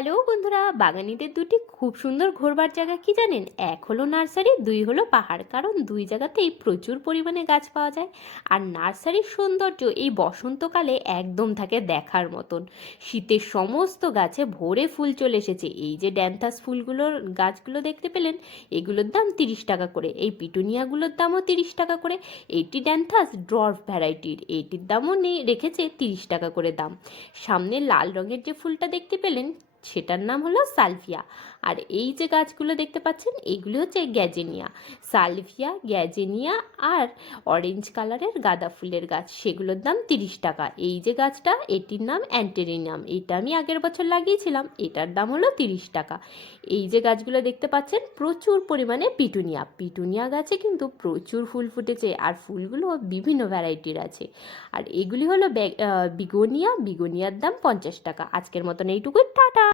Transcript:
Hello বন্ধুরা, বাগানিদের দুটি খুব সুন্দর ঘোরবার জায়গা কি জানেন? এক হলো নার্সারি, দুই হলো পাহাড়। কারণ দুই জায়গাতেই প্রচুর পরিমাণে গাছ পাওয়া যায়। আর নার্সারির সৌন্দর্য এই বসন্তকালে একদম থাকে দেখার মতন। শীতের সমস্ত গাছে ভরে ফুল চলে এসেছে। এই যে ড্যান্থাস ফুলগুলোর গাছগুলো দেখতে পেলেন, এগুলোর দাম 30 টাকা করে। এই পিটুনিয়াগুলোর দামও 30 টাকা করে। এইটি ড্যান্থাস ড্রফ ভ্যারাইটির, এইটির দামও রেখেছে 30 টাকা করে দাম। সামনে লাল রঙের যে ফুলটা দেখতে পেলেন, সেটার নাম হলো সালভিয়া। আর এই যে গাছগুলো দেখতে পাচ্ছেন, এইগুলো হচ্ছে গ্যাজেনিয়া। সালভিয়া, গ্যাজেনিয়া আর অরেঞ্জ কালারের গাঁদা ফুলের গাছ, সেগুলোর দাম 30 টাকা। এই যে গাছটা, এটির নাম অ্যান্টেরিনাম, এটা আমি আগের বছর লাগিয়েছিলাম, এটার দাম হলো 30 টাকা। এই যে গাছগুলো দেখতে পাচ্ছেন, প্রচুর পরিমাণে পিটুনিয়া। পিটুনিয়া গাছে কিন্তু প্রচুর ফুল ফুটেছে, আর ফুলগুলো বিভিন্ন ভ্যারাইটির আছে। আর এগুলি হলো বিগোনিয়া। বিগোনিয়ার দাম 50 টাকা। আজকের মতন এইটুকুই, টাটা।